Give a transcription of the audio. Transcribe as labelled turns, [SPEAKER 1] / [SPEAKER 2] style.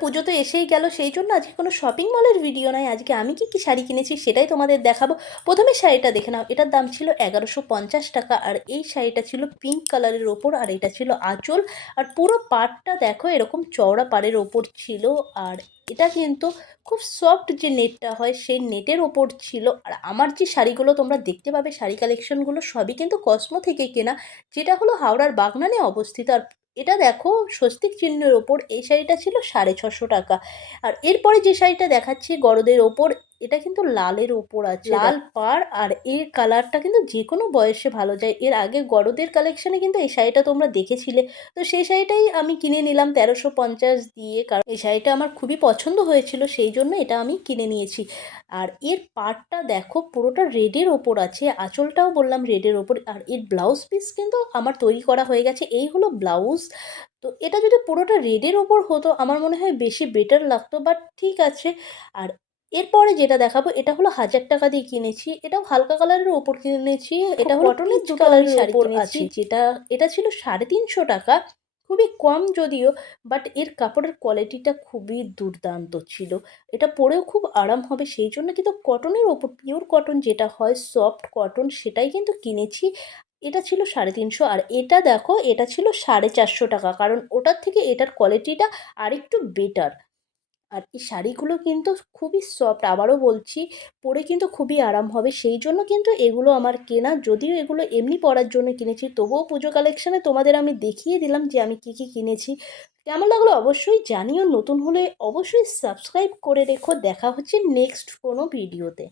[SPEAKER 1] পুজো তো এসেই গেল, সেই জন্য আজকে কোনো শপিং মলের ভিডিও নয় আজকে আমি কি কি শাড়ি কিনেছি সেটাই তোমাদের দেখাবো। প্রথমে শাড়িটা দেখে নাও, এটার দাম ছিল এগারোশো পঞ্চাশ টাকা, আর এই শাড়িটা ছিল পিঙ্ক কালারের ওপর, আর এটা ছিল আঁচল। আর পুরো পাড়টা দেখো, এরকম চওড়া পাড়ের ওপর ছিল, আর এটা কিন্তু খুব সফট যে নেটটা হয়, সেই নেটের ওপর ছিল। আর আমার যে শাড়িগুলো তোমরা দেখতে পাবে, শাড়ি কালেকশনগুলো সবই কিন্তু কসমো থেকে কেনা, যেটা হলো হাওড়ার বাগনানে অবস্থিত। আর এটা দেখো স্বস্তিক চিহ্নের ওপর এই শাড়িটা ছিল সাড়ে ছশো টাকা। আর এরপরে যে শাড়িটা দেখাচ্ছি গরদের ওপর এটা কিন্তু লালের ওপর আছে। লাল পাড় আর এর কালারটা কিন্তু যে কোনো বয়সে ভালো যায়। এর আগে গরদের কালেকশানে কিন্তু এই শাড়িটা তোমরা দেখেছিলে। তো সেই শাড়িটাই আমি কিনে নিলাম তেরোশো পঞ্চাশ দিয়ে। কারণ এই শাড়িটা আমার খুবই পছন্দ হয়েছিল সেই জন্য এটা আমি কিনে নিয়েছি। আর এর পাড়টা দেখো পুরোটা রেডের ওপর আছে। আঁচলটাও বললাম রেডের ওপর। আর এর ব্লাউজ পিস কিন্তু আমার তৈরি করা হয়ে গেছে। এই হলো ব্লাউজ তো এটা যদি পুরোটা রেডের ওপর হতো আমার মনে হয় বেশি বেটার লাগতো বাট ঠিক আছে। আর এরপরে যেটা দেখাবো এটা হলো হাজার টাকা দিয়ে কিনেছি। এটাও হালকা কালারের ওপর কিনেছি। এটা হলো কটনের দু কালারের ওপর আছে। যেটা এটা ছিল সাড়ে তিনশো টাকা। খুবই কম যদিও বাট এর কাপড়ের কোয়ালিটিটা খুবই দুর্দান্ত ছিল। এটা পরেও খুব আরাম হবে সেই জন্য কিন্তু কটনের ওপর পিওর কটন যেটা হয় সফট কটন সেটাই কিন্তু কিনেছি। এটা ছিল সাড়ে তিনশো আর এটা দেখো এটা ছিল সাড়ে চারশো টাকা কারণ ওটার থেকে এটার কোয়ালিটিটা আরেকটু বেটার আর এই শাড়িগুলো কিন্তু খুবই সফট আবারও বলছি, পরে কিন্তু খুবই আরাম হবে। সেই জন্য কিন্তু এগুলো আমার কেনা, যদিও এগুলো এমনি পরার জন্য কিনেছি, তবুও পুজো কালেকশানে তোমাদের আমি দেখিয়ে দিলাম যে আমি কি কি কিনেছি। কেমন লাগল অবশ্যই জানিও, নতুন হলে অবশ্যই সাবস্ক্রাইব করে রেখো। দেখা হচ্ছে নেক্সট কোনো ভিডিওতে